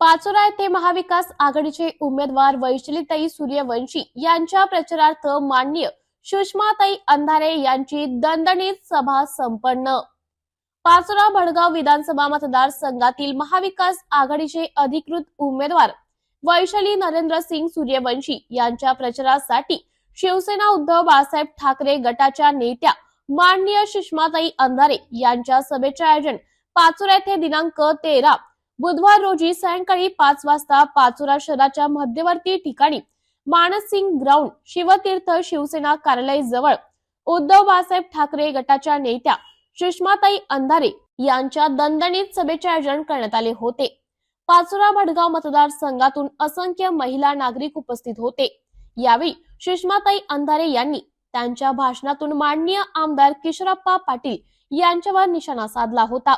पाचोरा येथे महाविकास आघाडीचे उमेदवार वैशालीताई सूर्यवंशी यांच्या प्रचारार्थ माननीय सुषमाताई अंधारे यांची दणदणीत सभा संपन्न. पाचोरा भडगाव विधानसभा मतदारसंघातील महाविकास आघाडीचे अधिकृत उमेदवार वैशाली नरेंद्र सिंग सूर्यवंशी यांच्या प्रचारासाठी शिवसेना उद्धव बाळासाहेब ठाकरे गटाच्या नेत्या माननीय सुषमाताई अंधारे यांच्या सभेचे आयोजन पाचोरा येथे दिनांक तेरा बुधवार रोजी सायंकाळी पाच वाजता पाचोरा शहराच्या मध्यवर्ती ठिकाणी मानसिंग ग्राउंड शिवतीर्थ शिवसेना कार्यालय जवळ उद्धव बाळासाहेब ठाकरे गटाच्या नेत्या सुषमाताई अंधारे यांच्या दणदणीत सभेचे आयोजन करण्यात आले होते. पाचोरा भडगाव मतदारसंघातून असंख्य महिला नागरिक उपस्थित होते. यावेळी सुषमाताई अंधारे यांनी त्यांच्या भाषणातून माननीय आमदार किशोरप्पा पाटील यांच्यावर निशाणा साधला होता.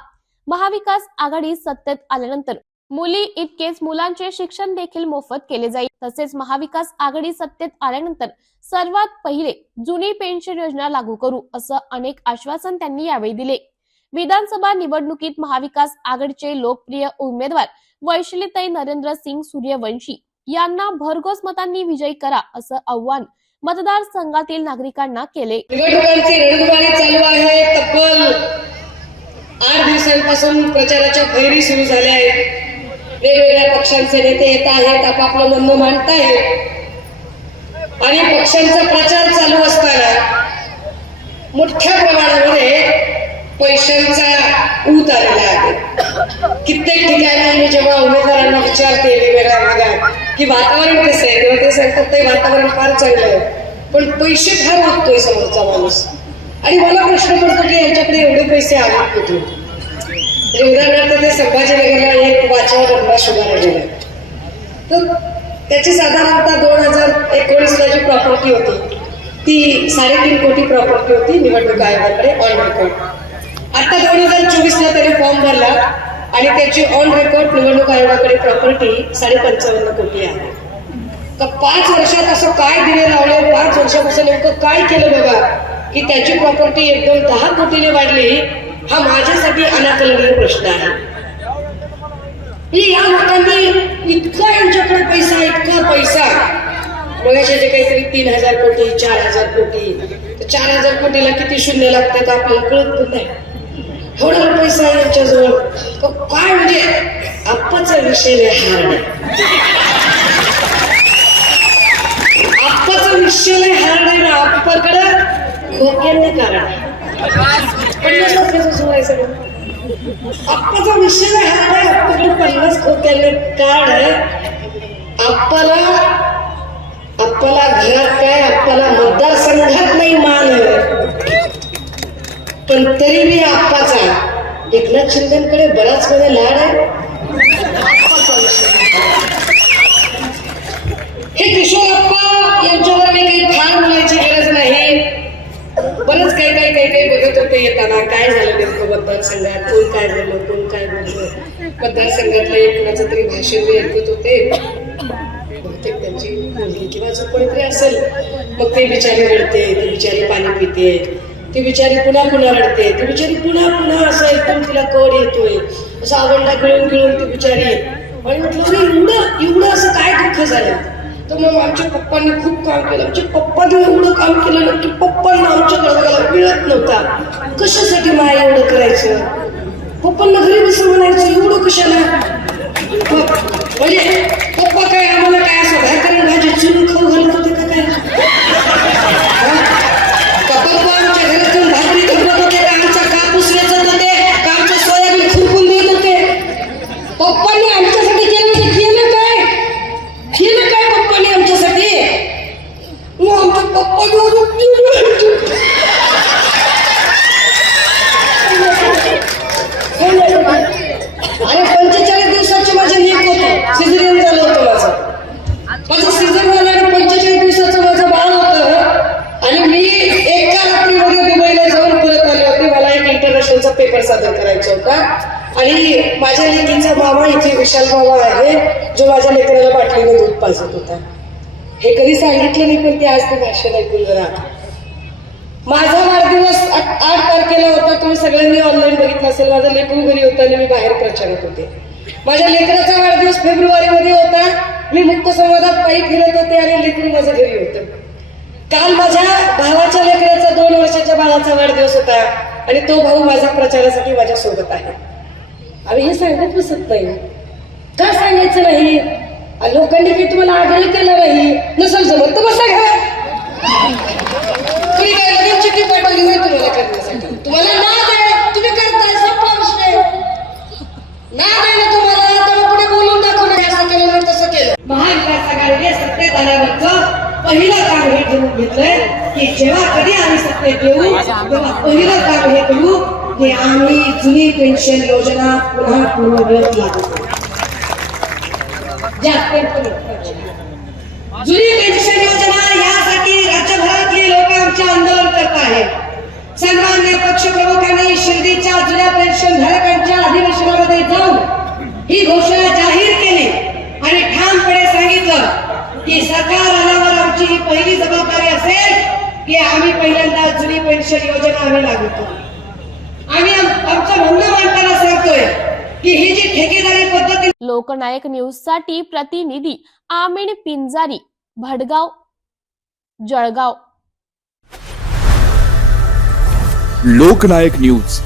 महाविकास आघाडी सत्तेत आल्यानंतर मुली इतकेच मुलांचे शिक्षण देखील मोफत केले जाईल. तसेच महाविकास आघाडी सत्तेत आल्यानंतर सर्वात पहिले जुनी पेन्शन योजना लागू करू असं अनेक आश्वासन त्यांनी यावेळी दिले. विधानसभा निवडणुकीत महाविकास आघाडीचे लोकप्रिय उमेदवार वैशालीताई नरेंद्र सिंग सूर्यवंशी यांना भरघोस मतांनी विजयी करा असं आव्हान मतदारसंघातील नागरिकांना केले. निवडणुकांची रणधुमाळी चालू आहे. दिवसांपासून प्रचाराच्या फैरी सुरू झाल्या आहेत. वेगवेगळ्या पक्षांचे नेते येत आहेत आपापलं म्हणणं मांडतायत आणि पक्षांचा प्रचार चालू असताना मोठ्या प्रमाणामध्ये पैशांचा ऊत आलेला आहे. कित्येक ठिकाणी मी जेव्हा उमेदवारांना विचारते वेगवेगळ्या भागात की वातावरण कसं आहे? तेव्हा ते सांगतात ते वातावरण फार चांगलं आहे. पण पैसे फार मागतोय समोरचा माणूस. आणि मला प्रश्न पडतो की यांच्याकडे एवढे पैसे आले कुठे उदाहरणार्थ ते संभाजीनगरला एक वाचवा बदमाश उभा आहे. तर त्याची साधारणतः दोन हजार एकोणीसला जी प्रॉपर्टी होती ती साडेतीन कोटी प्रॉपर्टी होती निवडणूक आयोगाकडे ऑन रेकॉर्ड आता दोन हजार चोवीसला त्याने फॉर्म भरला आणि त्याची ऑन रेकॉर्ड निवडणूक आयोगाकडे प्रॉपर्टी साडे पंचावन्न कोटी आहे तर पाच वर्षात असं काय दिले लावलं पाच वर्षापासून नेमकं काय केलं बघा की त्याची प्रॉपर्टी एकदम दहा कोटीने वाढली हा माझ्यासाठी अनाकलनीय प्रश्न आहे. या लोकांनी इतका यांच्याकडे पैसा इतका पैसा. मगाशी जे काहीतरी तीन हजार कोटी चार हजार कोटी. चार हजार कोटीला किती शून्य लागतात आपल्याला कळत पण नाही. थोडा पैसा यांच्याजवळ. काय म्हणजे आप्पाचा विषय लय हार्ड आप्पाचा विषय लय हार्ड ना आप्पाकडं खोक्यांनी कारण पन्नास आहे सगळं. आप्पाचा विषय हा आहे आप्पाकडे पन्नास कार्ड आहे आप्पाला आप्पाला घरात काय आप्पाला मतदारसंघात नाही मान आहे पण तरी मी आप्पाचा. एकनाथ शिंदेकडे बराच वेळ लाड आहे आप्पाचा विषय. हे किशोरप्पा यांच्यावर मी काही फार बोलायची गरज नाही बरंच काही काही काही काही बघत होते काय झालं नेमकं मतदारसंघात? कोण काय बोललं कोण काय बोललं मतदारसंघातलं एक कुणाचं तरी भाषण मी ऐकत होते. बहुतेक त्यांची मुलगी किंवा जो कोणीतरी असेल. मग ते बिचारी रडते ती बिचारी पाणी पिते. ती बिचारी पुन्हा पुन्हा रडते. ती बिचारी पुन्हा पुन्हा असं एकदम तिला कड येतोय. असं आवडला गिळून गिळून ती बिचारी. आणि म्हटलं अरे एवढं एवढं असं काय दुःख झालं? तर मग आमच्या पप्पांनी खूप काम केलं. आमच्या पप्पांनी एवढं काम केलं ना की पप्पांना आमच्या मिळत नव्हता. कशासाठी माया एवढं करायचं? पप्पांना घरी बसून म्हणायचं एवढं कशाला? मग म्हणजे पप्पा काय आम्हाला काय असं भाकरी भाजी चुरून खाऊ घालत होते का काय? पप्पा आमच्या घरात येऊन भाकरी खपत होते का? आमचा कापूस वेचत होते का? आमचं सोयाबीन खुरपून देत होते. पप्पांनी आमच्यासाठी केलं ते केलं काय केलं काय पप्पांनी आमच्यासाठी मग आमच्या पप्पा अरे पंचेचाळीस दिवसाची माझी नीट होतं सिझरियन झालं होतं माझं माझं सीझन झालं आणि पंचेचाळीस दिवसाचं माझं बाळ होतं आणि मी एका रात्रीमध्ये दुबईला जाऊन परत आले होते मला एक इंटरनॅशनलचा पेपर सादर करायचा होता. आणि माझ्या लेकीचा मामा इथे विशाल मामा आहे जो माझ्या लेकराला बाटलीने दूध पाजत होता. हे कधी सांगितलं नाही पण ते आज ते भाषण ऐकून जरा माझा वाढदिवस आठ आठ तारखेला होता. तुम्ही सगळ्यांनी ऑनलाईन बघितलं असेल. माझं लेकरू घरी होतं आणि मी बाहेर प्रचारत होते. माझ्या लेकराचा वाढदिवस फेब्रुवारी मध्ये होता. मी मुक्त संवादात पायी फिरत होते आणि लेकरू माझं घरी होतं. काल माझ्या भावाच्या लेकराचा वर्षाच्या बाळाचा वाढदिवस होता आणि तो भाऊ माझा प्रचारासाठी माझ्या सोबत आहे. आम्ही हे सांगत बसत नाही. का सांगायचं नाही? लोकांनी काही तुम्हाला आग्रह केला नाही. नसेल जमत तर बसा घ्या तुम्ही काय लगेच चिठ्ठी पाठवली नाही तुम्हाला करण्यासाठी? तुम्हाला ना दे तुम्ही करताय संपला विषय ना दे ना तुम्हाला तर मग पुढे बोलून दाखवणार असं केलं नाही तसं केलं महाविकास आघाडीने सत्तेधाऱ्यावरचं पहिलं काम हे ठरवून घेतलंय की जेव्हा कधी येऊ तेव्हा पहिलं काम हे करू की आम्ही जुनी पेन्शन योजना पुन्हा पूर्ववत लागू. जुनी पेन्शन योजना यासाठी राज्यभरातली लोक आमचे आंदोलन करत आहेत. सन्मान्य पक्षप्रमुखांनी शिर्डीच्या जुन्या पेन्शन धारकांच्या अधिवेशनामध्ये जाऊन ही घोषणा जाहीर केली आणि ठामपणे सांगितलं की सरकार आल्यावर आमची ही पहिली जबाबदारी असेल की आम्ही पहिल्यांदा जुनी पेन्शन योजना आम्ही लागू करू. आम्ही आम- आमचं म्हणणं मांडताना सांगतोय की ही जी ठेकेदारी पद्धती लोकनायक न्यूजसाठी प्रतिनिधी आमिर पिंजारी भडगाव जळगाव. लोकनायक न्यूज.